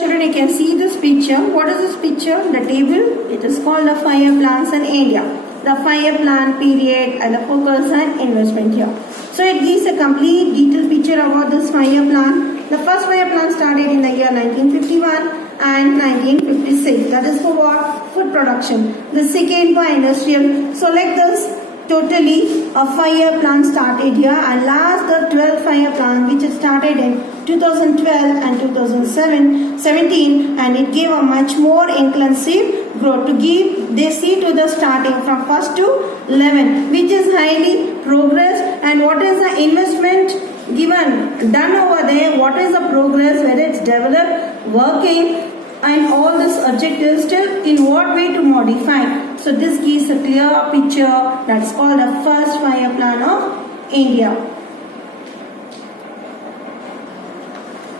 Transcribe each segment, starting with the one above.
Children, you can see this picture. What is this picture? The table. It is called the 5-year plans in India. The 5-year plan period and the focus and investment here. So it gives a complete detailed picture about this 5-year plan. The first 5-year plan started in the year 1951 and 1956. That is for what? Food production. The second for industrial. So like this, totally a 5-year plan started here, and last the 12th 5-year plan which is started in 2012 and 2017, and it gave a much more inclusive growth to give they see to the starting from 1st to 11, which is highly progress. And what is the investment given done over there, what is the progress, whether it's developed, working, and all this objectives still in what way to modify. So this gives a clear picture. That's called the first 5-year plan of India.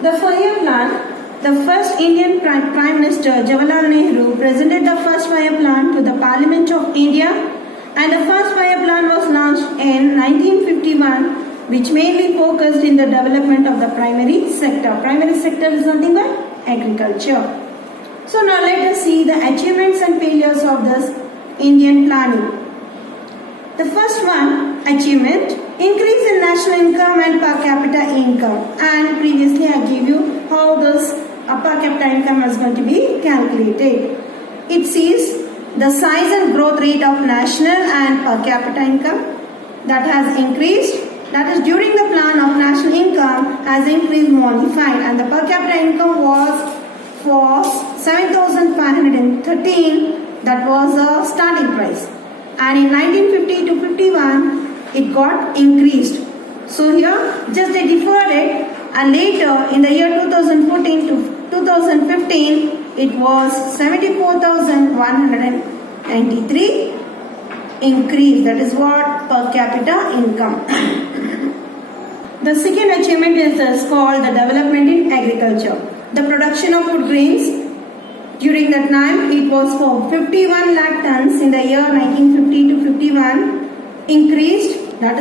The 5-year plan, the first Indian Prime Minister Jawaharlal Nehru presented the first 5-year plan to the Parliament of India, and the first 5-year plan was launched in 1951, which mainly focused in the development of the primary sector. Primary sector is nothing but agriculture. So now let us see the achievements and failures of this Indian planning. The first one, achievement, increase in national income and per capita income. And previously I gave you how this per capita income is going to be calculated. It sees the size and growth rate of national and per capita income that has increased. That is, during the plan of national income has increased modified, and the per capita income was for 7,513. That was a starting price, and in 1950 to 51 it got increased. So here just they deferred it, and later in the year 2014 to 2015 it was 74,193 increase. That is what per capita income. The second achievement is called the development in agriculture. The production of food grains during that time, it was for 51 lakh tons in the year 1950 to 51, increased that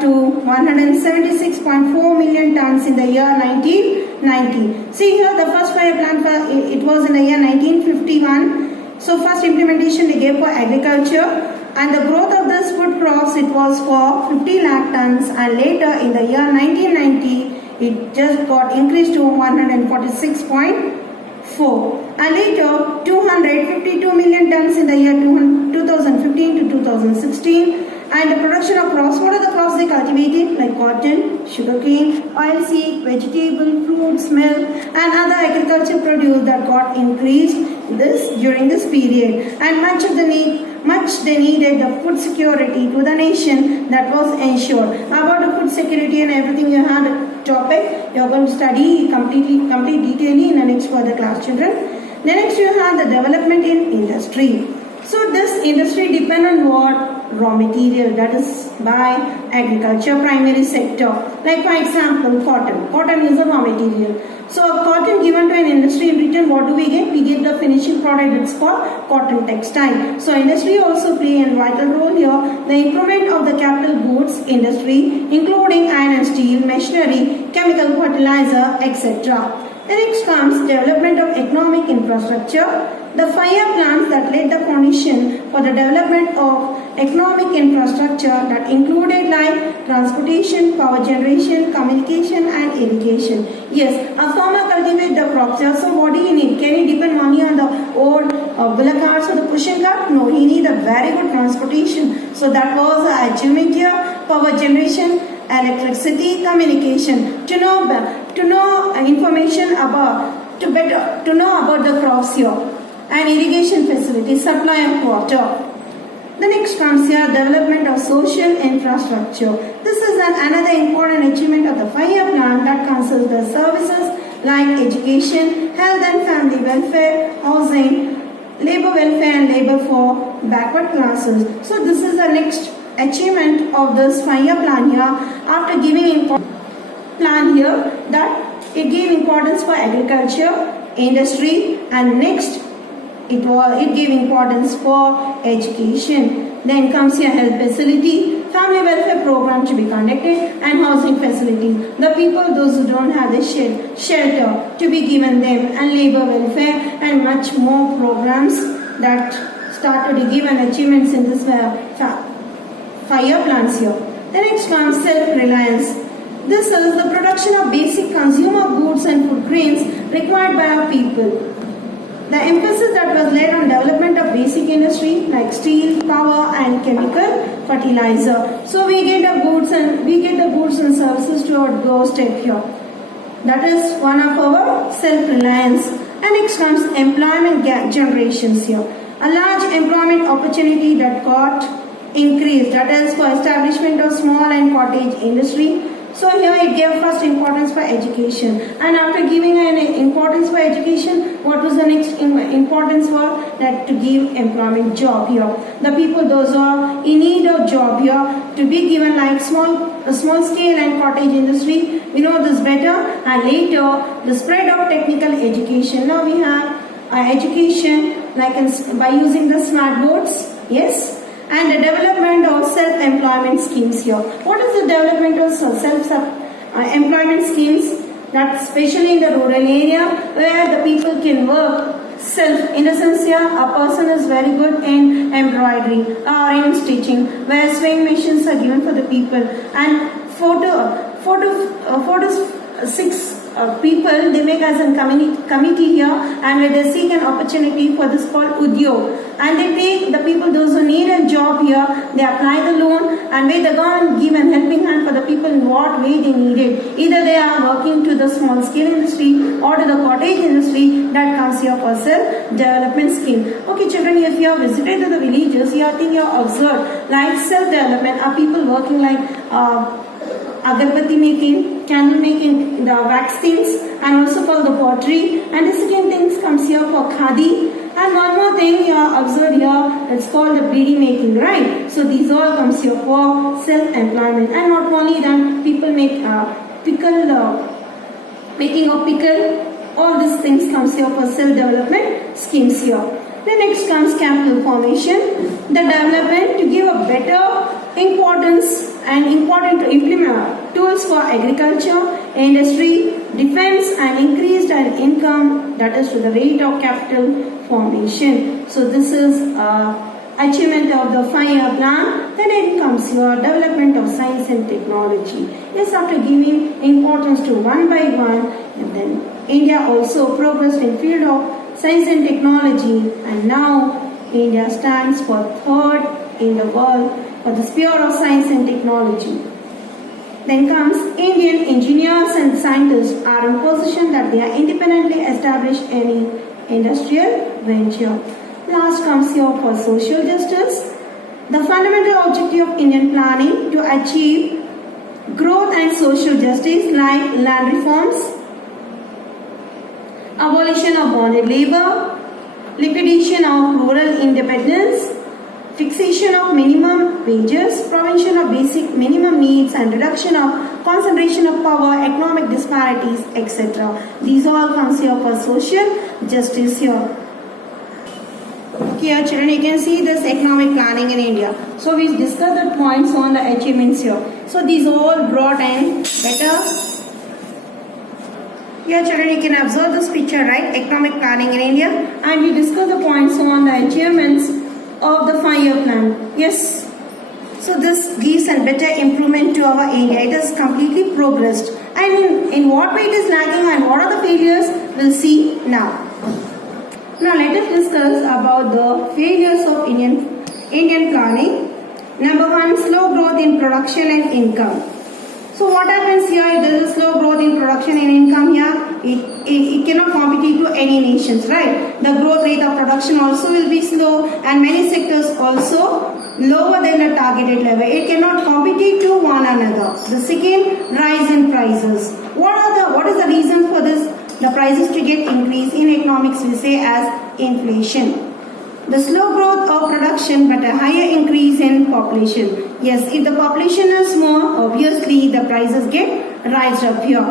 to 176.4 million tons in the year 1990. See here the first 5-year plan, it was in the year 1951. So first implementation they gave for agriculture, and the growth of this food crops, it was for 50 lakh tons, and later in the year 1990 it just got increased to 146.4, and later 252 million tons in the year 2015 to 2016. And the production of crops, what are the crops they cultivated? Like cotton, sugarcane, oilseed, vegetable, fruits, milk, and other agriculture produce that got increased during this period. And much they needed the food security to the nation, that was ensured. About the food security and everything, you had a topic you are going to study complete detailing in the next further class, children. Then next you have the development in industry. So this industry depends on what? Raw material, that is by agriculture, primary sector. Like for example, cotton. Cotton is a raw material. So cotton given to an industry in return, what do we get? We get the finishing product, it's called cotton textile. So industry also play a vital role here. The improvement of the capital goods industry, including iron and steel, machinery, chemical fertilizer, etc. The next comes development of economic infrastructure. The 5-year plans that laid the foundation for the development of economic infrastructure that included like transportation, power generation, communication, and irrigation. Yes, a farmer cultivates the crops. So what do you need? Can he depend only on the old bullock carts or the pushing cart? No, he needs a very good transportation. So that was the achievement here. Power generation, electricity, communication. To know information about to know about the crops here, and irrigation facility, supply of water. The next comes here development of social infrastructure. This is another important achievement of the 5-year plan that concerns the services like education, health and family welfare, housing, labor welfare, and labor for backward classes. So this is the next achievement of this 5-year plan here. After giving plan here that it gave importance for agriculture, industry, and next it gave importance for education. Then comes here health facility, family welfare program to be conducted, and housing facilities. The people, those who don't have the shelter, to be given them, and labor welfare, and much more programs that started to give an achievements in this 5-year plans here. The next comes self-reliance. This is the production of basic consumer goods and food grains required by our people. The emphasis that was laid on development of basic industry like steel, power, and chemical fertilizer. So we get the goods and services to our doorstep here. That is one of our self-reliance. And next comes employment generations here. A large employment opportunity that got increased. That is for establishment of small and cottage industry. So here it gave first importance for education, and after giving an importance for education, what was the next importance for that? To give employment job here. The people, those who are in need of job here, to be given like small scale and cottage industry. We know this better, and later the spread of technical education. Now we have education like by using the smart boards. Yes. And the development of self-employment schemes here. What is the development of self-employment schemes? That especially in the rural area where the people can work self. In the sense here, a person is very good in embroidery or in stitching, where sewing machines are given for the people. And 4 to 6 people, they make as a committee here, and where they seek an opportunity for this called udyog, and they take the people, those who need a job here, they apply the loan, and where the government give an helping hand for the people in what way they need it. Either they are working to the small scale industry or to the cottage industry. That comes here for self-development scheme. Okay children, if you have visited to the villages, you think you have observed like self-development. Are people working like agarbatti making, candle making, the wax things, and also for the pottery. And the second thing comes here for khadi. And one more thing you have observed here, it's called the beedi making, right? So these all comes here for self-employment. And not only that, people make making of pickle. All these things comes here for self-development schemes here. The next comes capital formation, the development to give a better importance and important to implement tools for agriculture, industry, defense, and increased an income, that is to the rate of capital formation. So this is achievement of the 5-year plan. Then it comes your development of science and technology. Yes, after giving importance to one by one, and then India also progressed in field of science and technology, and now India stands for 3rd in the world for the sphere of science and technology. Then comes Indian engineers and scientists are in position that they are independently established any industrial venture. Last comes here for social justice. The fundamental objective of Indian planning to achieve growth and social justice like land reforms, abolition of bonded labor, liquidation of rural independence, fixation of minimum wages, prevention of basic minimum needs, and reduction of concentration of power, economic disparities, etc. These all comes here for social justice here. Here children, you can see this economic planning in India. So we discussed the points on the achievements here. So these all brought in better. Here children, you can observe this picture, right? Economic planning in India, and we discussed the points on the achievements of the 5-year plan. Yes. So this gives a better improvement to our India. It has completely progressed. And in what way it is lagging and what are the failures, we'll see now. Now let us discuss about the failures of Indian planning. Number 1, slow growth in production and income. So what happens here? If there is a slow growth in production and income here, it cannot compete to any nations, right? The growth rate of production also will be slow, and many sectors also lower than the targeted level. It cannot compete to one another. The second, rise in prices. What is the reason for this? The prices to get increase in economics we say as inflation. The slow growth of production but a higher increase in population. Yes, if the population is more, obviously the prices get raised up here.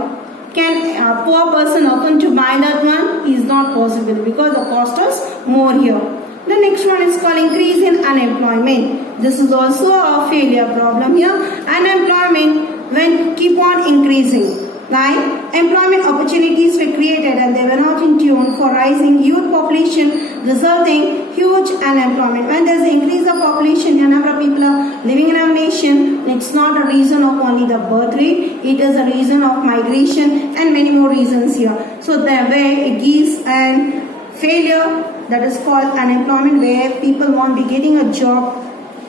Can a poor person afford to buy that one? Is not possible because the cost is more here. The next one is called increase in unemployment. This is also a failure problem here. Unemployment when keep on increasing. Like employment opportunities were created and they were not in tune for rising youth population, resulting huge unemployment. When there is an increase of population, a number of people are living in our nation, it's not a reason of only the birth rate, it is a reason of migration and many more reasons here. So the way it gives an failure, that is called unemployment, where people won't be getting a job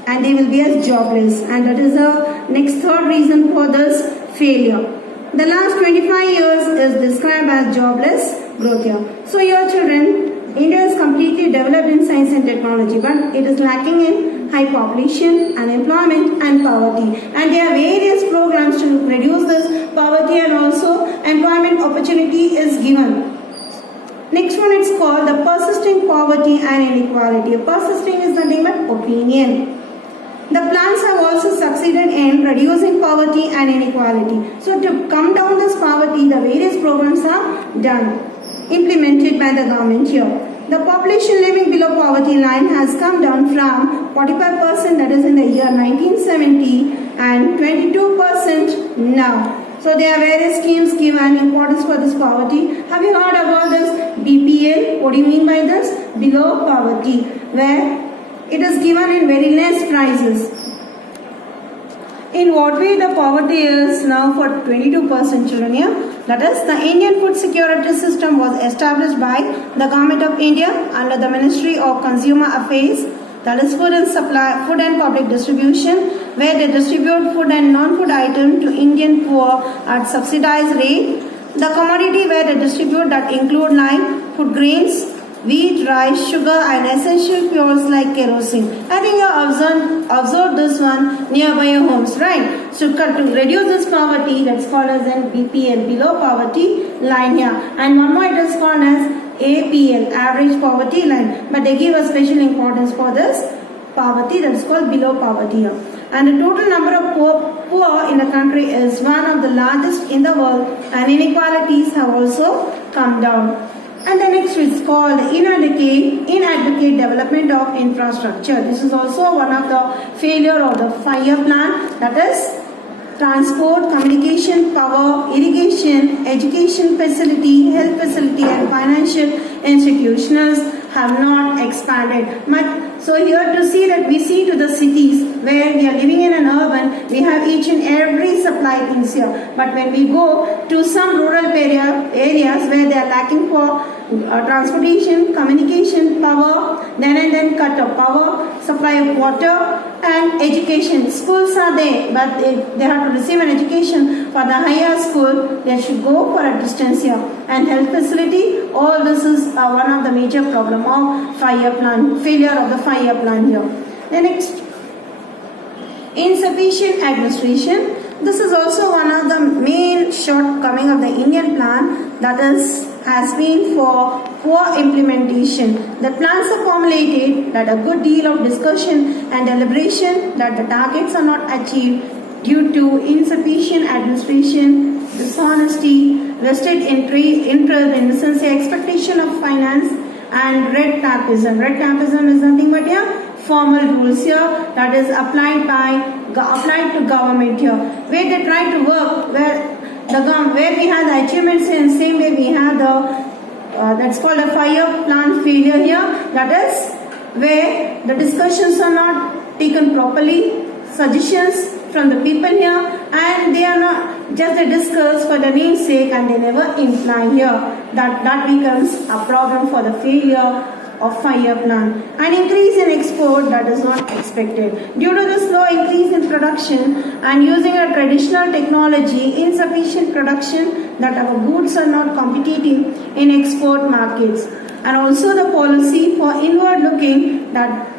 and they will be as jobless, and that is the next third reason for this failure. The last 25 years is described as jobless growth year. So here children, India is completely developed in science and technology, but it is lacking in high population, unemployment and poverty. And there are various programs to reduce this poverty, and also employment opportunity is given. Next one is called the persisting poverty and inequality. Persisting is nothing but opinion. The plans have also succeeded in reducing poverty and inequality. So to come down this poverty, the various programs are implemented by the government here. The population living below poverty line has come down from 45%, that is in the year 1970, and 22% now. So there are various schemes given importance for this poverty. Have you heard about this BPL? What do you mean by this? Below poverty, where it is given in very less prices. In what way the poverty is now for 22% children here? That is, the Indian food security system was established by the Government of India under the Ministry of Consumer Affairs, that is food and public distribution, where they distribute food and non-food items to Indian poor at subsidized rate. The commodity where they distribute that include like food grains, wheat, rice, sugar and essential fuels like kerosene. I think you have observed this one nearby your homes, right? So to reduce this poverty, that's called as an BPL, below poverty line here. And one more, it is called as APL, average poverty line. But they give a special importance for this poverty, that's called below poverty here. And the total number of poor in the country is one of the largest in the world, and inequalities have also come down. And the next is called inadequate development of infrastructure. This is also one of the failure of the Viii plan, that is transport, communication, power, irrigation, education facility, health facility and financial institutions have not expanded. So here to see that we see to the cities where we are living in an urban, we have each and every supply things here. But when we go to some rural areas where they are lacking for transportation, communication, power, then cut of power, supply of water and education. Schools are there, but they have to receive an education for the higher school. They should go for a distance here. And health facility, all this is one of the major problem of Viii plan, failure of the Viii plan here. The next, insufficient administration. This is also one of the main shortcoming of the Indian plan, that has been for poor implementation. The plans are formulated that a good deal of discussion and deliberation, that the targets are not achieved due to insufficient administration, dishonesty, vested interest, in the sense the expectation of finance, and red tapeism. Red tapeism is nothing but formal rules here that is applied to government here, where they try to work where we have the achievements in same way we have the that's called a Viii plan failure here. That is where the discussions are not taken properly, suggestions from the people here, and they are not just they discuss for the name's sake and they never imply here. That becomes a problem for the failure of Viii plan. An increase in export that is not expected. Due to the slow increase in production and using a traditional technology, insufficient production, that our goods are not competitive in export markets. And also the policy for inward looking, that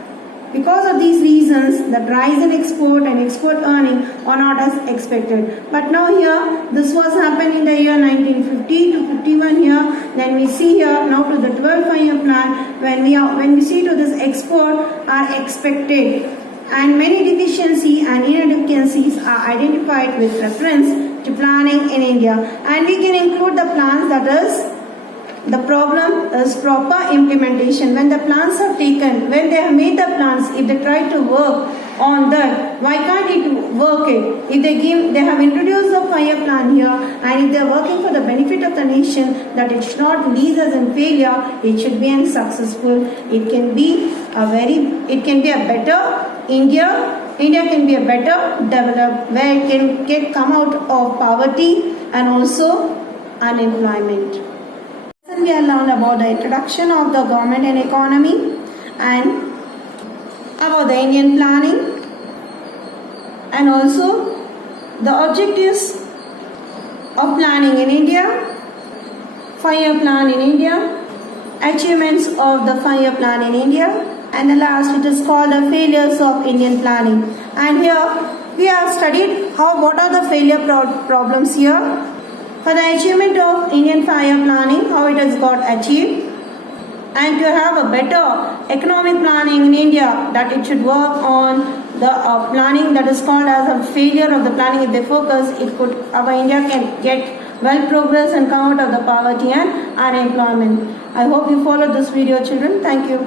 because of these reasons, the rise in export and export earning are not as expected. But now here, this was happened in the year 1950 to 51 here. Then we see here now to the 12th Viii plan, when we see to this export are expected. And many deficiencies and inadequacies are identified with reference to planning in India. And we can include the plans, that is The problem is proper implementation. When the plans are taken, when they have made the plans, if they try to work on that, why can't it work it? If they have introduced a 5-year plan here, and if they are working for the benefit of the nation, that it should not leave us in failure, it should be successful. It can be a better India. India can be a better developed, where it can come out of poverty and also unemployment. We have learned about the introduction of the government and economy, and about the Indian planning, and also the objectives of planning in India, 5-year plan in India, achievements of the 5-year plan in India, and the last it is called the failures of Indian planning. And here we have studied what are the failure problems here. For the achievement of Indian 5-year planning, how it has got achieved, and to have a better economic planning in India, that it should work on the planning that is called as a failure of the planning. If they focus, our India can get well progress and come out of the poverty and unemployment. I hope you followed this video, children. Thank you.